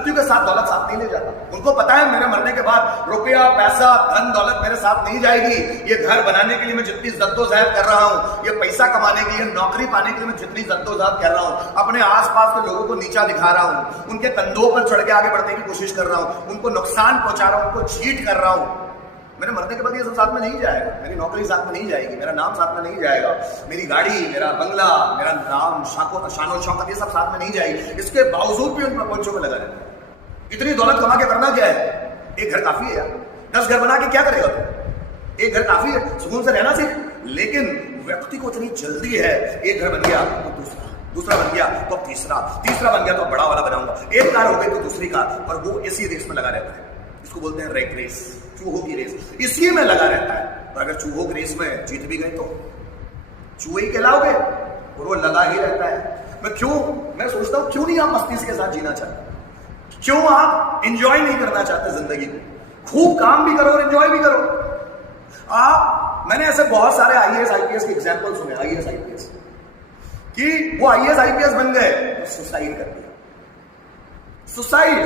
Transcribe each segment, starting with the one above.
मृत्यु के साथ दौलत साथ नहीं ले जाता। उनको पता है मेरे मरने के बाद रुपया पैसा धन दौलत मेरे साथ नहीं जाएगी। ये घर बनाने के लिए मैं जितनी जद्दोजहद कर रहा हूं, ये पैसा कमाने के लिए, नौकरी पाने के लिए मैं जितनी जद्दोजहद कर रहा हूं, अपने आसपास के लोगों को नीचा दिखा रहा हूं, उनके कंधों पर चढ़ के आगे बढ़ने की कोशिश कर रहा हूं, उनको नुकसान पहुंचा रहा हूं, उनको चीट कर रहा हूं। मेरे मरने के बाद ये सब साथ में नहीं जाएगा। मेरी नौकरी साथ में नहीं जाएगी, मेरा नाम साथ में नहीं जाएगा, मेरी गाड़ी, मेरा बंगला, मेरा नाम, शानो शौकत, ये सब साथ में नहीं जाएगी। इसके बावजूद भी उन प्रपंचों में लगा रहता है। इतनी दौलत कमा के करना क्या है? एक घर काफी है यार। 10 घर बना के क्या करेगा तू? एक घर काफी है, सुकून से रहना सीख। लेकिन व्यक्ति को इतनी जल्दी है, एक घर बन गया तो दूसरा, दूसरा बन गया तो तीसरा, तीसरा बन गया तो बड़ा वाला बनाऊंगा, एक कार हो गई तो दूसरी कार, और वो इसी रेस में लगा रहता है। इसको बोलते हैं रेट रेस, चूहों की रेस, इसी में लगा रहता है। और अगर चूहों की रेस में जीत भी गए तो चूहे ही कहलाओगे, और वो लगा ही रहता है। मैं सोचता हूं क्यों नहीं आप मस्ती के साथ जीना चाहते? क्यों आप एंजॉय नहीं करना चाहते जिंदगी को? खूब काम भी करो और एंजॉय भी करो। मैंने ऐसे बहुत सारे आईएएस आईपीएस के एग्जांपल सुने, आईएएस आईपीएस कि वो आईएएस आईपीएस बन गए तो सुसाइड कर दिया। सुसाइड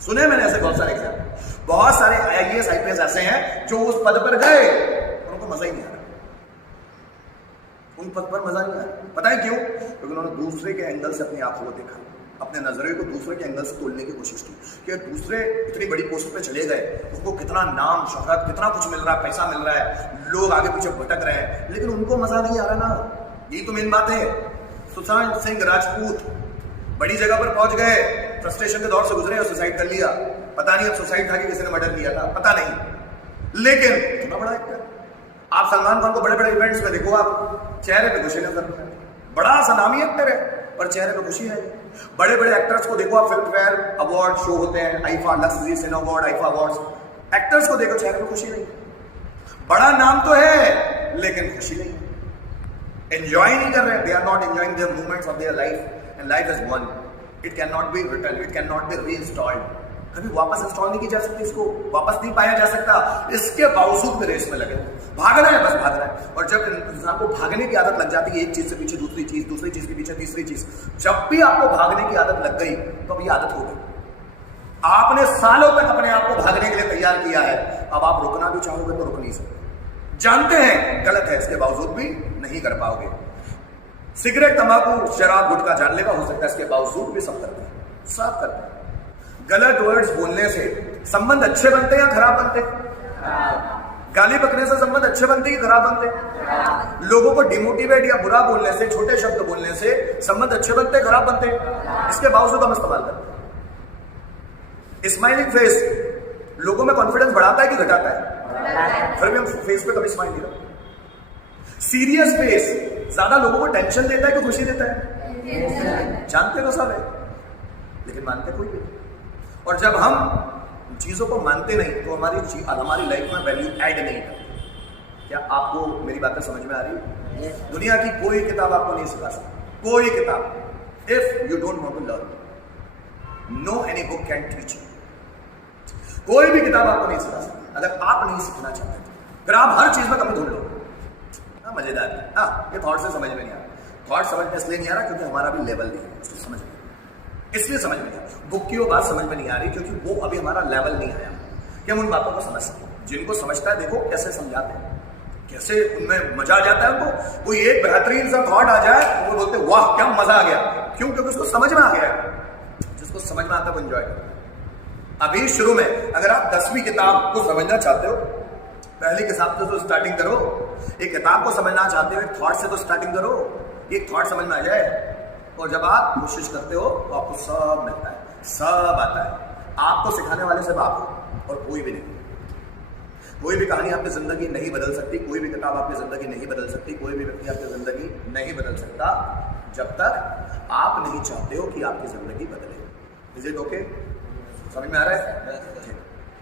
सुने मैंने ऐसे बहुत सारे एग्जांपल। बहुत सारे आईएएस आईपीएस ऐसे हैं जो उस पद पर गए, उनको मजा ही नहीं आ रहा, उन पद पर मजा नहीं आ रहा। पता है क्यों? क्योंकि उन्होंने दूसरे के एंगल से अपनी आंखों को देखा, अपने नजरिए को दूसरे के एंगल से तोड़ने की कोशिश की कि दूसरे इतनी बड़ी पोस्ट पे चले गए, उनको कितना नाम, शोहरत, कितना कुछ मिल रहा है, पैसा मिल रहा है, लोग आगे पीछे भटक रहे हैं, लेकिन उनको मजा नहीं आ रहा ना। यही तो मेन बात है। सुशांत सिंह राजपूत बड़ी जगह पर पहुंच गए, फ्रस्ट्रेशन के दौर से गुजरे और सुसाइड कर लिया। पता नहीं अब सुसाइड था कि किसी ने मर्डर किया था, पता नहीं, लेकिन कितना बड़ा एक्टर। आप सलमान खान को बड़े बड़े इवेंट्स में देखो, आप चेहरे पे खुशी नजर नहीं आती। बड़ा सा नामी एक्टर है पर चेहरे पे खुशी है। बड़े बड़े एक्टर्स को देखो आप, फिल्म फेयर अवार्ड शो होते हैं, आईफा, लक्ष्मी सिने अवार्ड, आईफा अवार्ड्स, एक्टर्स को देखो चेहरे पे खुशी नहीं। बड़ा नाम तो है लेकिन खुशी नहीं, एंजॉय नहीं कर रहे। They are not enjoying their moments of their life, and life is one, it can not be return, it can not be reinstalled. कभी वापस इंस्टॉल नहीं की जा सकती, इसको वापस नहीं पाया जा सकता। इसके बावजूद भी रेस में लगे, भागना है, बस भागना है। और जब इंसान को भागने की आदत लग जाती है, एक चीज से पीछे दूसरी चीज, दूसरी चीज के पीछे तीसरी चीज, जब भी आपको भागने की आदत लग गई तो अब ये आदत हो गई। आपने सालों तक अपने आप को भागने के लिए तैयार किया है, अब आप रुकना भी चाहोगे तो रुक नहीं सकते। जानते हैं गलत है, इसके बावजूद भी नहीं कर पाओगे। सिगरेट, तंबाकू, शराब, गुटखा जानलेवा हो सकता है, इसके बावजूद भी सब करते हैं, सब करते हैं। गलत वर्ड्स बोलने से संबंध अच्छे बनते या खराब बनते? गाली बकने से संबंध अच्छे बनते कि खराब बनते? लोगों को डिमोटिवेट या बुरा बोलने से, छोटे शब्द बोलने से संबंध अच्छे बनते खराब बनते? इसके बावजूद हम इस्तेमाल करते हैं। स्माइलिंग फेस लोगों में कॉन्फिडेंस बढ़ाता है कि घटाता है? फिर भी हम फेस पे कभी स्माइल नहीं करते। सीरियस फेस ज्यादा लोगों को टेंशन देता है कि खुशी देता है? जानते तो सब है लेकिन मानते कोई नहीं। और जब हम चीजों को मानते नहीं तो हमारी लाइफ में वैल्यू ऐड नहीं करती। क्या आपको मेरी बातें समझ में आ रही है? दुनिया की कोई किताब आपको नहीं सिखा सकती, कोई किताब। If you don't want to learn, no any book can teach you. कोई भी किताब आपको नहीं सिखा सकती अगर आप नहीं सीखना चाहते तो। फिर आप हर चीज में कमी ढूंढ लो। मजेदार है। ये थॉट से समझ में नहीं आ रहा। थॉट समझ में इसलिए नहीं आ रहा क्योंकि हमारा भी लेवल नहीं है, उसको समझ में इसलिए समझ में नहीं आ रहा। बुक की वो बात समझ में नहीं आ रही क्योंकि वो अभी हमारा लेवल नहीं आया कि हम उन बातों को समझ सकें। जिनको समझता है देखो कैसे समझाते हैं, कैसे उनमें मजा आ जाता है उनको। कोई एक बेहतरीन सा थॉट आ जाए तो वो बोलते वाह क्या मजा आ गया। क्यों? क्योंकि उसको समझ में आ गया है। जिसको समझ में आता है वो एंजॉय करता है। अभी शुरू में अगर आप 10वीं किताब को समझना चाहते हो, पहली किताब से तो स्टार्टिंग करो। एक किताब को समझना चाहते हो, एक थॉट से तो स्टार्टिंग करो, एक थॉट समझ में आ जाए। और जब आप कोशिश करते हो तो आपको सब मिलता है, सब आता है। आपको सिखाने वाले सिर्फ आप हो और कोई भी नहीं। कोई भी कहानी आपकी जिंदगी नहीं बदल सकती, कोई भी किताब आपकी जिंदगी नहीं बदल सकती, कोई भी व्यक्ति आपकी जिंदगी नहीं बदल सकता जब तक आप नहीं चाहते हो कि आपकी जिंदगी बदले। Is it okay? समझ में आ रहा है?